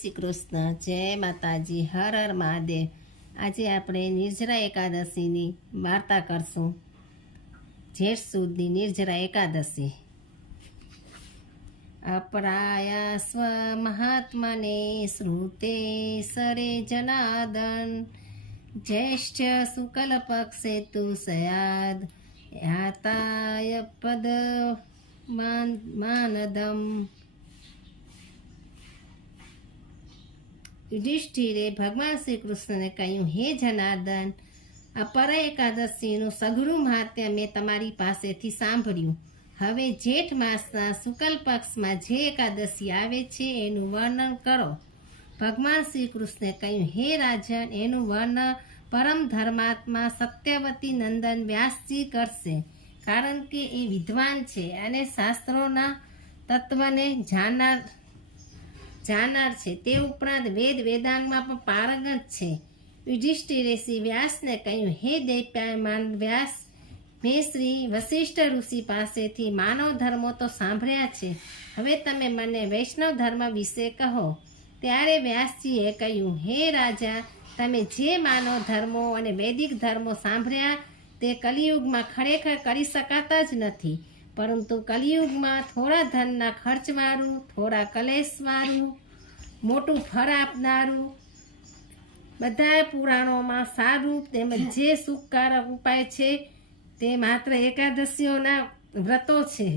શ્રી કૃષ્ણ, જય માતાજી, હર હર મહાદેવ। આજે આપણે નિર્જરા એકાદશીની વાર્તા કરશું। જેઠ સુદની નિર્જરા એકાદશી। અપરાયાસ્વ મહાત્મને શ્રુતે સરે જનાદન, જ્યેષ્ઠ શુક્લ પક્ષે તુ સયાદ યાતાય પદ માનદમ। યુધિષ્ઠિરે ભગવાન શ્રી કૃષ્ણને કહ્યું, હે જનાર્દન, અપર એકાદશીનું સઘળું મહાત્મ્ય મેં તમારી પાસેથી સાંભળ્યું। હવે જેઠ માસના શુક્લ પક્ષમાં જે એકાદશી આવે છે એનું વર્ણન કરો। ભગવાન શ્રી કૃષ્ણે કહ્યું, હે રાજન, એનું વર્ણન પરમ ધર્માત્મા સત્યવતી નંદન વ્યાસજી કરશે, કારણ કે એ વિદ્વાન છે અને શાસ્ત્રોના તત્વને જાનાર છે। તે ઉપરાંત વેદાંતમાં પણ પારંગત છે। યુધિષ્ઠિરે શ્રી વ્યાસને કહ્યું, હે દૈત્યમાન વ્યાસ, મેં શ્રી વશિષ્ઠ ઋષિ પાસેથી માનવ ધર્મો તો સાંભળ્યા છે, હવે તમે મને વૈષ્ણવ ધર્મ વિશે કહો। ત્યારે વ્યાસજીએ કહ્યું, હે રાજા, તમે જે માનવ ધર્મો અને વૈદિક ધર્મો સાંભળ્યા તે કલિયુગમાં ખરેખર કરી શકાતા જ નથી, પરંતુ કલિયુગમાં થોડા ધનના ખર્ચવાળું, થોડા કલેશવાળું, મોટું ફળ આપનારું, બધા પુરાણોમાં સારું તેમજ જે સુખકારક ઉપાય છે તે માત્ર એકાદશીઓના વ્રતો છે।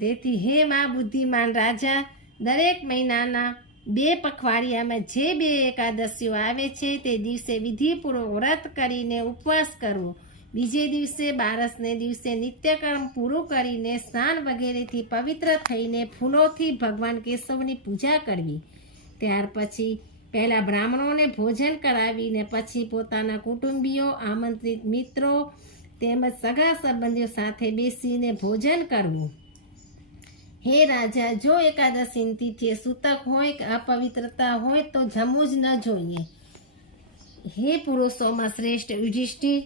તેથી હે મા બુદ્ધિમાન રાજા, દરેક મહિનાના 2 પખવાડિયામાં જે 2 એકાદશીઓ આવે છે તે દિવસે વિધિપૂર્વક વ્રત કરીને ઉપવાસ કરવો, બીજે દિવસે બારસને દિવસે નિત્યકર્મ પૂરું કરીને સ્નાન વગેરેથી પવિત્ર થઈને ફૂલોથી ભગવાન કેશવની પૂજા કરવી। ત્યાર પછી પહેલાં બ્રાહ્મણોને ભોજન કરાવીને પછી પોતાના કુટુંબીઓ, આમંત્રિત મિત્રો તેમજ સગા સંબંધીઓ સાથે બેસીને ભોજન કરવું। હે રાજા, જો એકાદશીની તિથિએ સૂતક હોય કે અપવિત્રતા હોય તો જમવું જ ન જોઈએ। હે પુરુષોમાં શ્રેષ્ઠ યુધિષ્ઠિર,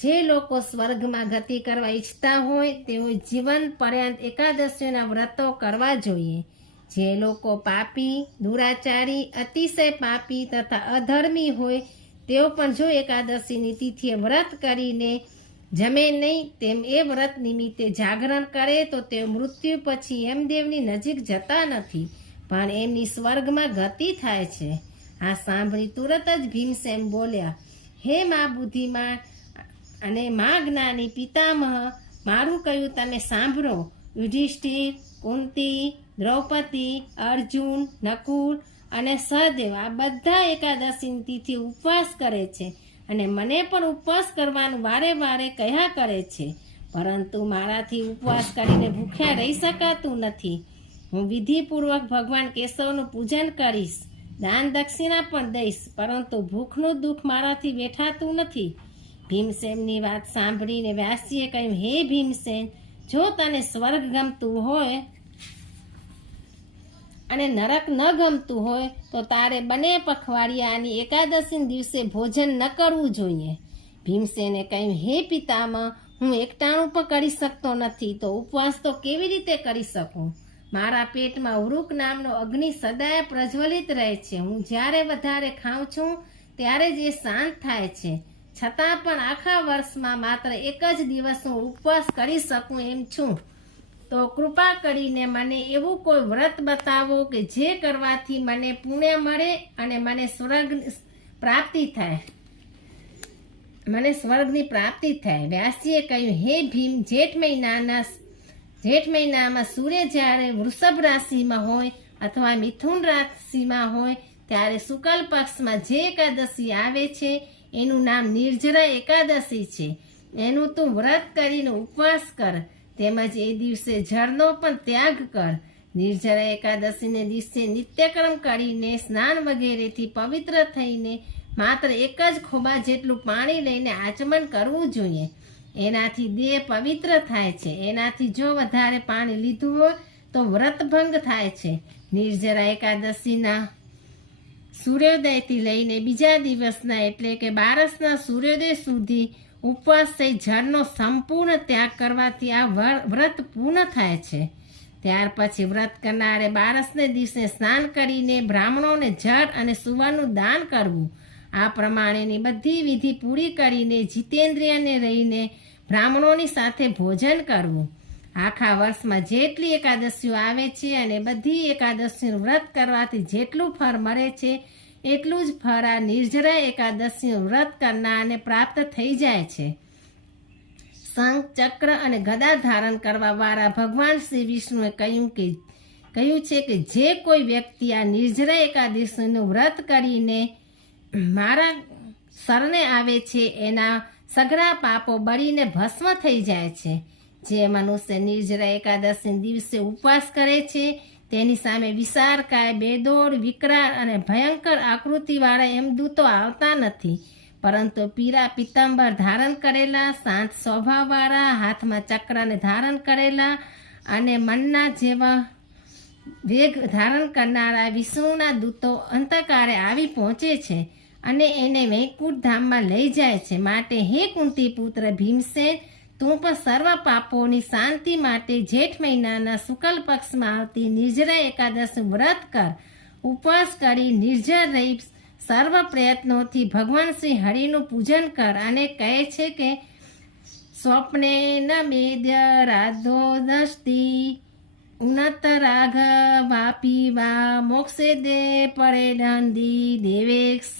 જે લોકો સ્વર્ગમાં ગતિ કરવા ઈચ્છતા હોય તેઓ જીવન પર્યંત એકાદશીના વ્રતો કરવા જોઈએ। જે લોકો પાપી, દુરાચારી, અતિશય પાપી તથા અધર્મી હોય તેઓ પણ જો એકાદશીની તિથિએ વ્રત કરીને જમે નહીં તેમ એ વ્રત નિમિત્તે જાગરણ કરે તો તેઓ મૃત્યુ પછી યમદેવની નજીક જતા નથી, પણ એમની સ્વર્ગમાં ગતિ થાય છે। આ સાંભળી તુરત જ ભીમસેન બોલ્યા, હે મા બુદ્ધિમાન અને મા જ્ઞાની પિતામહ, મારું કહ્યું તમે સાંભળો। યુધિષ્ઠિર, કુંતી, દ્રૌપદી, અર્જુન, નકુલ અને સહદેવ આ બધા એકાદશીની તિથિ ઉપવાસ કરે છે અને મને પણ ઉપવાસ કરવાનું વારે વારે કહ્યા કરે છે, પરંતુ મારાથી ઉપવાસ કરીને ભૂખ્યા રહી શકાતું નથી। હું વિધિપૂર્વક ભગવાન કેશવનું પૂજન કરીશ, દાન દક્ષિણા પણ દઈશ, પરંતુ ભૂખનું દુઃખ મારાથી વેઠાતું નથી। ભીમસેનની વાત સાંભળીને વ્યાસજીએ કહ્યું, હે ભીમસેન, જો તને સ્વર્ગ ગમતું હોય અને નરક ન ગમતું હોય તો તારે બંને પખવાડિયાની એકાદશી દિવસે ભોજન ન કરવું જોઈએ। ભીમસેને કહ્યું, હે પિતામહ, હું એકટાણું પણ કરી શકતો નથી તો ઉપવાસ તો કેવી રીતે કરી શકું? મારા પેટમાં વૃક નામનો અગ્નિ સદાય પ્રજ્વલિત રહે છે। હું જ્યારે વધારે ખાઉં છું ત્યારે જ એ શાંત થાય છે, છતાં પણ આખા વર્ષમાં માત્ર એક જ દિવસ હું ઉપવાસ કરી શકું એમ છું। તો કૃપા કરીને મને એવું કોઈ વ્રત બતાવો કે જે કરવાથી મને પુણ્ય મળે અને મને સ્વર્ગની પ્રાપ્તિ થાય। વ્યાસજીએ કહ્યું, હે ભીમ, જેઠ મહિનામાં સૂર્ય જ્યારે વૃષભ રાશિમાં હોય અથવા મિથુન રાશિમાં હોય ત્યારે શુક્લ પક્ષમાં જે એકાદશી આવે છે એનું નામ નિર્જરા એકાદશી છે। એનું તું વ્રત કરીને ઉપવાસ કર, તેમજ એ દિવસે જળનો પણ ત્યાગ કર। નિર્જરા એકાદશીને દિવસે નિત્યકર્મ કરીને સ્નાન વગેરેથી પવિત્ર થઈને માત્ર એક જ ખોબા જેટલું પાણી લઈને આચમન કરવું જોઈએ, એનાથી દેહ પવિત્ર થાય છે। એનાથી જો વધારે પાણી લીધું હોય તો વ્રતભંગ થાય છે। નિર્જરા એકાદશીના સૂર્યોદયથી લઈને બીજા દિવસના એટલે કે બારસના સૂર્યોદય સુધી ઉપવાસ થઈ જળનો સંપૂર્ણ ત્યાગ કરવાથી આ વ્રત પૂર્ણ થાય છે। ત્યાર પછી વ્રત કરનારે 12ને દિવસે સ્નાન કરીને બ્રાહ્મણોને જળ અને સુવર્ણનું દાન કરવું. આ પ્રમાણેની બધી વિધિ પૂરી કરીને જીતેન્દ્રિયને રહીને બ્રાહ્મણોની સાથે ભોજન કરવું. આખા વર્ષમાં જેટલી એકાદશીઓ આવે છે અને બધી એકાદશીનું વ્રત કરવાથી જેટલું ફળ મળે છે એટલું જ ફળ આ નિર્જરા એકાદશીનું વ્રત કરનારને પ્રાપ્ત થઈ જાય છે. શંખ, ચક્ર અને ગદા ધારણ કરવાવાળા ભગવાન શ્રી વિષ્ણુએ કહ્યું છે કે જે કોઈ વ્યક્તિ આ નિર્જરા એકાદશીનું વ્રત કરીને મારા શરણે આવે છે એના સઘળા પાપો બળીને ભસ્મ થઈ જાય છે. જે મનુષ્ય નિર્જરા એકાદશી દિવસે ઉપવાસ કરે છે તેની સામે વિશાળકાય, બેદોડ, વિકરાળ અને ભયંકર આકૃતિવાળા યમદૂતો આવતા નથી, પરંતુ પીળા પીતાંબર ધારણ કરેલા, શાંત સ્વભાવવાળા, હાથમાં ચક્રને ધારણ કરેલા અને મનના જેવા વેગ ધારણ કરનારા વિષ્ણુના દૂતો અંતકાળે આવી પહોંચે છે અને એને વૈકુંઠ ધામમાં લઈ જાય છે. માટે હે કુંતી પુત્ર ભીમસેન, તું પણ સર્વ પાપોની શાંતિ માટે જેઠ મહિનાના શુક્લ પક્ષમાં આવતી નિર્જરા એકાદશી વ્રત કર. ઉપવાસ કરી નિર્જર રહી સર્વ પ્રયત્નોથી ભગવાન શ્રી હરિનું પૂજન કર. અને કહે છે કે સ્વપ્ને ન મેદ્ય રાધો દષ્ટિ ઉન્નત રાઘવાપી વા મોક્ષે દે પડે દંડી દેવેક્ષ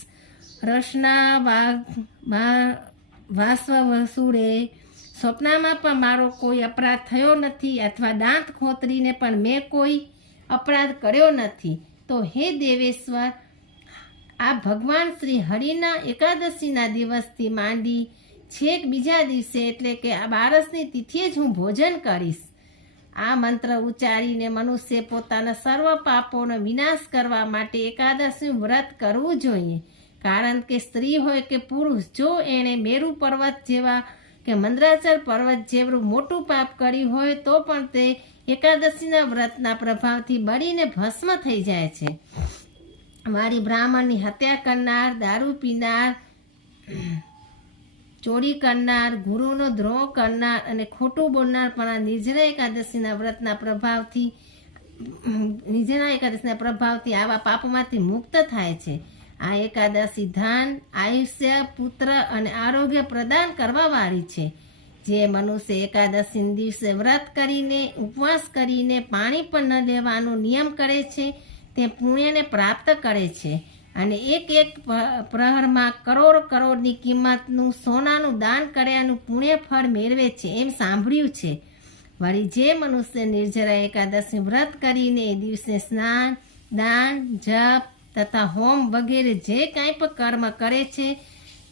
રસના વાસ્વ વસુડે. સ્વપ્નમાં પણ મારો કોઈ અપરાધ થયો નથી અથવા દાંત ખોતરીને પણ મેં કોઈ અપરાધ કર્યો નથી. તો હે દેવેશ્વર, આ ભગવાન શ્રી હરિના એકાદશીના દિવસથી માંડી છેક બીજા દિવસે એટલે કે આ 12ની તિથિએ જ હું ભોજન કરીશ. આ મંત્ર ઉચ્ચારીને મનુષ્ય પોતાના સર્વ પાપોનો વિનાશ કરવા માટે એકાદશી વ્રત કરવું જોઈએ. કારણ કે સ્ત્રી હોય કે પુરુષ, જો એણે મેરુ પર્વત જેવા કે મંદરાચલ પર્વત જેવું મોટું પાપ કર્યું હોય તો પણ તે એકાદશીના વ્રતના પ્રભાવથી બળીને ભસ્મ થઈ જાય છે. મારી બ્રાહ્મણની હત્યા કરનાર, દારૂ પીનાર, ચોરી કરનાર, ગુરુનો દ્રોહ કરનાર અને ખોટું બોલનાર પણ આ નિર્જરા એકાદશીના વ્રતના પ્રભાવથી આવા પાપોમાંથી મુક્ત થાય છે. આ એકાદશી ધન, આયુષ્ય, પુત્ર અને આરોગ્ય પ્રદાન કરવાવાળી છે. જે મનુષ્ય એકાદશી દિવસે વ્રત કરીને ઉપવાસ કરીને પાણી પણ ન લેવાનો નિયમ કરે છે તે પુણ્યને પ્રાપ્ત કરે છે અને એક પ્રહરમાં કરોડની કિંમતનું સોનાનું દાન કર્યાનું પુણ્ય ફળ મેળવે છે એમ સાંભળ્યું છે. વળી જે મનુષ્ય નિર્જરા એકાદશી વ્રત કરીને એ દિવસે સ્નાન, દાન, જપ તથા હોમ વગેરે જે કાંઈ પણ કર્મ કરે છે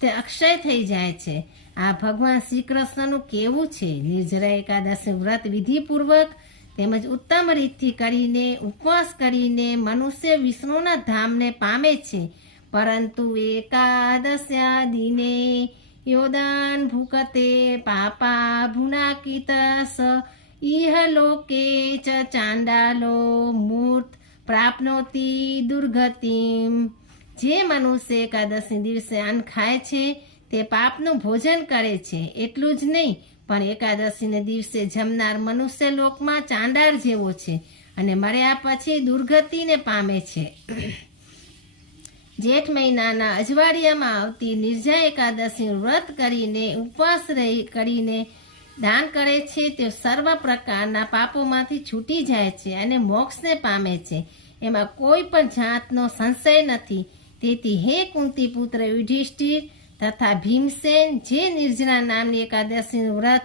તે અક્ષય થઈ જાય છે. આ ભગવાન શ્રી કૃષ્ણનું કહેવું છે. નિર્જરા એકાદશી વ્રત વિધિપૂર્વક તેમજ ઉત્તમ રીતથી કરીને ઉપવાસ કરીને મનુષ્ય વિષ્ણુના ધામને પામે છે. પરંતુ એકાદશ્યા દિને યોદાન ભૂકતે પાપા ભુનાકિતસ ઇહ લોકે ચ ચાંડાલો મૂર્ત પ્રાપ્નોતિ દુર્ગતિમ. જે મનુષ્ય એકાદશી દિવસે અન્ન ખાય છે તે પાપનું ભોજન કરે છે. એટલું જ નહીં પણ એકાદશીને દિવસે જમનાર મનુષ્ય લોકમાં ચાંડાળ જેવો છે અને મર્યા પછી દુર્ગતિને પામે છે. જેઠ મહિનાના અજવાળિયામાં આવતી નિર્જરા એકાદશી વ્રત કરીને ઉપવાસ કરીને દાન કરે છે તે સર્વ પ્રકારના પાપોમાંથી છૂટી જાય છે અને મોક્ષને પામે છે. એમાં કોઈ પણ જાતનો સંશય નથી. તેથી હે કુંતી પુત્ર યુધિષ્ઠિર તથા ભીમસેન, જે નિર્જરા નામની એકાદશીનું વ્રત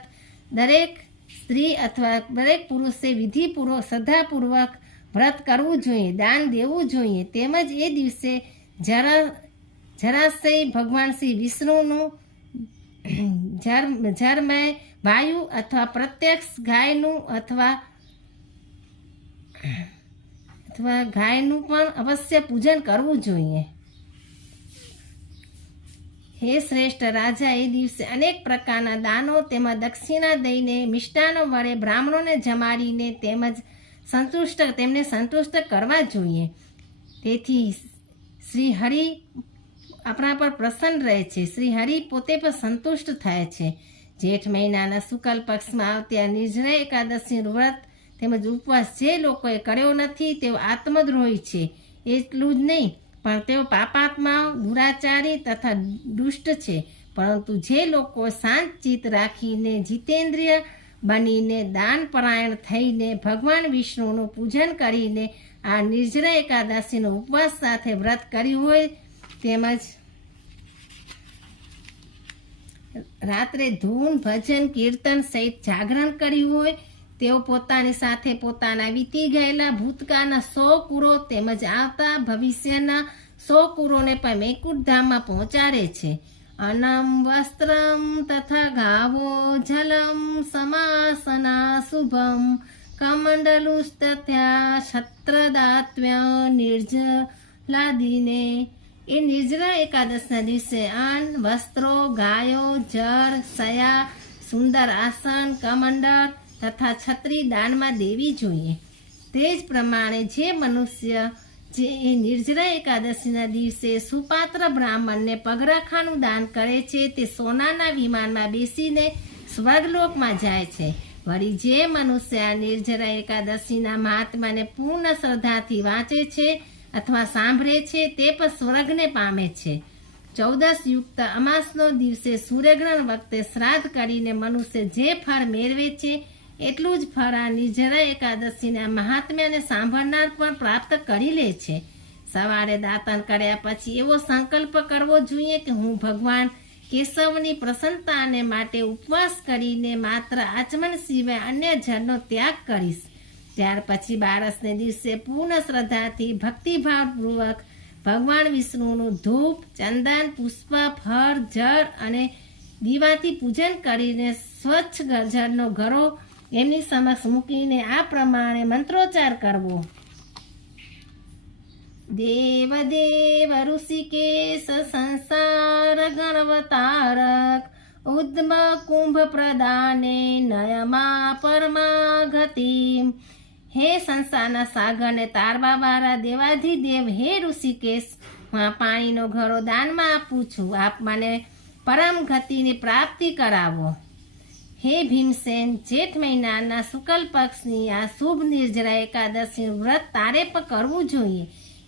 દરેક સ્ત્રી અથવા દરેક પુરુષે વિધિપૂર્વક શ્રદ્ધાપૂર્વક વ્રત કરવું જોઈએ, દાન દેવું જોઈએ. તેમજ એ દિવસે જરાસય ભગવાન શ્રી વિષ્ણુનું જરમય વાયુ અથવા પ્રત્યક્ષ ગાયનું અથવા ગાયનું પણ અવશ્ય પૂજન કરવું જોઈએ. હે શ્રેષ્ઠ રાજા, એ દિવસે અનેક પ્રકારના દાનો તેમજ દક્ષિણા દઈને મિષ્ટાનો વડે બ્રાહ્મણોને જમાડીને તેમજ તેમને સંતુષ્ટ કરવા જોઈએ. તેથી શ્રી હરિ આપણા પર પ્રસન્ન રહે છે. શ્રી હરિ પોતે પણ સંતુષ્ટ થાય છે. જેઠ મહિનાના શુક્લ પક્ષમાં આવતી આ નિર્જરા એકાદશી વ્રત તેમજ ઉપવાસ જે લોકોએ કર્યો નથી તેઓ આત્મદ્રોહી છે. એટલું જ નહીં પણ તેઓ પાપાત્મા, દુરાચારી તથા દુષ્ટ છે. પરંતુ જે લોકો શાંત ચિત્ત રાખીને જીતેન્દ્રિય બનીને દાનપરાયણ થઈને ભગવાન વિષ્ણુનું પૂજન કરીને આ નિર્જરા એકાદશીનો ઉપવાસ સાથે વ્રત કર્યું હોય તેમજ રાત્રે ધૂન, ભજન, કીર્તન સહિત જાગરણ કર્યું હોય તેઓ પોતાની સાથે પોતાના વીતી ગયેલા ભૂતકાળના 100 કુરો તેમજ આવતા ભવિષ્યના 100 કુરોને પણ વૈકુંઠ ધામમાં પહોંચાડે છે. અન્નમ વસ્ત્રમ તથા ગાવો જલમ સમાસના શુભમ કમંડલુસ્તથ્યા છત્રદાત્વ્ય નિર્જલાદિને. એ નિર્જલા એકાદશના દિવસે અન્ન, વસ્ત્રો, ગાયો, જળ, સયા, સુંદર આસન, કમંડળ તથા છત્રી દાનમાં દેવી જોઈએ. તે જ પ્રમાણે જે મનુષ્ય જે એ નિર્જલા એકાદશીના દિવસે સુપાત્ર બ્રાહ્મણને પગરખાનું દાન કરે છે તે સોનાના વિમાનમાં બેસીને સ્વર્ગલોકમાં જાય છે. વળી જે મનુષ્ય આ નિર્જલા એકાદશીના મહાત્માને પૂર્ણ શ્રદ્ધાથી વાંચે છે અથવા સાંભળે છે તે પણ સ્વર્ગને પામે છે. 14 યુક્ત અમાસનો દિવસે સૂર્યગ્રહણ વખતે શ્રાદ્ધ કરીને મનુષ્ય જે ફળ મેળવે છે એટલું જ ફળ આ નિર્જલા એકાદશીના મહાત્મ્યને સાંભળનાર પણ પ્રાપ્ત કરી લે છે. સવારે દાતન કર્યા પછી એવો સંકલ્પ કરવો જોઈએ કે હું ભગવાન કેશવની પ્રસન્નતાને માટે ઉપવાસ કરીને માત્ર આચમન સિવાય અન્ય જળનો ત્યાગ કરીશ. ત્યાર પછી 12ને દિવસે પૂર્ણ શ્રદ્ધાથી ભક્તિભાવપૂર્વક ભગવાન વિષ્ણુનું ધૂપ, ચંદન, પુષ્પ, ફળ, જળ અને દીવાથી પૂજન કરીને સ્વચ્છ જળનો ઘડો એમની સમક્ષ મૂકીને આ પ્રમાણે મંત્રોચ્ચાર કરવો. દેવ દેવ ઋષિકેશ સંસાર ગણવતારક ઉદ્મ કુંભ પ્રદાને નયમા પરમાગતિમ. હે સંસારના સાગરને તારવાવાળા દેવાધિદેવ, હે ઋષિકેશ, હું આ પાણીનો ઘડો દાનમાં આપું છું. આપ મને પરમ ગતિની પ્રાપ્તિ કરાવો. હે ભીમસેન, જેઠ મહિનાના શુક્લ પક્ષની આ શુભ નિર્જરા એકાદશીનું વ્રત તારે પણ કરવું જોઈએ.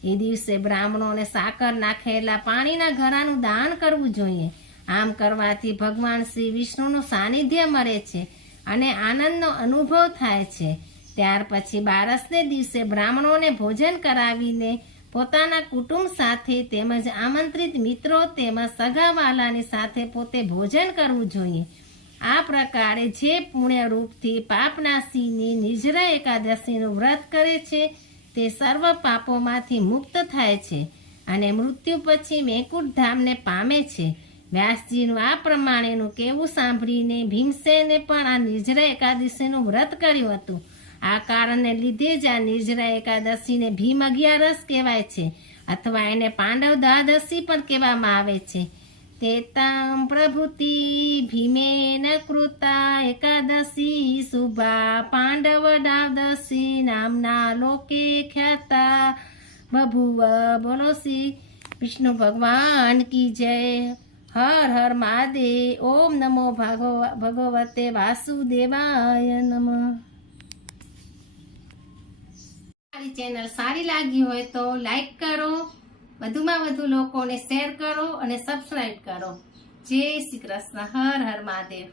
એ દિવસે બ્રાહ્મણોને સાકર નાખેલા પાણીના ઘડાનું દાન કરવું જોઈએ. આમ કરવાથી ભગવાન શ્રી વિષ્ણુનું સાનિધ્ય મળે છે અને આનંદનો અનુભવ થાય છે. ત્યાર પછી 12ને દિવસે બ્રાહ્મણોને ભોજન કરાવીને પોતાના કુટુંબ સાથે તેમજ આમંત્રિત મિત્રો તેમજ સગાવાલાની સાથે પોતે ભોજન કરવું જોઈએ. આ પ્રકારે જે પુણ્યરૂપથી પાપનાશીની નિર્જરા એકાદશીનું વ્રત કરે છે તે સર્વ પાપોમાંથી મુક્ત થાય છે અને મૃત્યુ પછી વૈકુંઠ ધામને પામે છે. વ્યાસજીનું આ પ્રમાણેનું કહેવું સાંભળીને ભીમસેને પણ આ નિર્જરા એકાદશીનું વ્રત કર્યું હતું. આ કારણને લીધે જ આ નિર્જરા એકાદશીને ભીમ અગિયારસ કહેવાય છે અથવા એને પાંડવ દ્વાદશી પણ કહેવામાં આવે છે. તેતામ પ્રભૃતિ ભીમેન કૃતા એકાદશી શુભા પાંડવ દ્વાદશી નામના લોકે ખ્યાતા બભુવ. બોલો શ્રી વિષ્ણુ ભગવાન કી જય. હર હર મહાદેવ. ઓમ નમો ભગવતે વાસુદેવાય નમઃ. મારી ચેનલ સારી લાગી હોય તો લાઈક કરો, વધુમાં વધુ લોકોને શેર કરો અને સબસ્ક્રાઇબ કરો. જય શ્રી કૃષ્ણ. હર હર મહાદેવ.